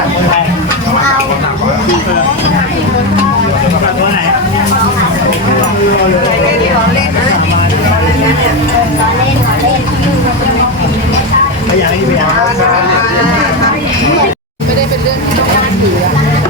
ตัวไหม่พยยไม่ได้เป็นเรื่องที่ต้องการถือ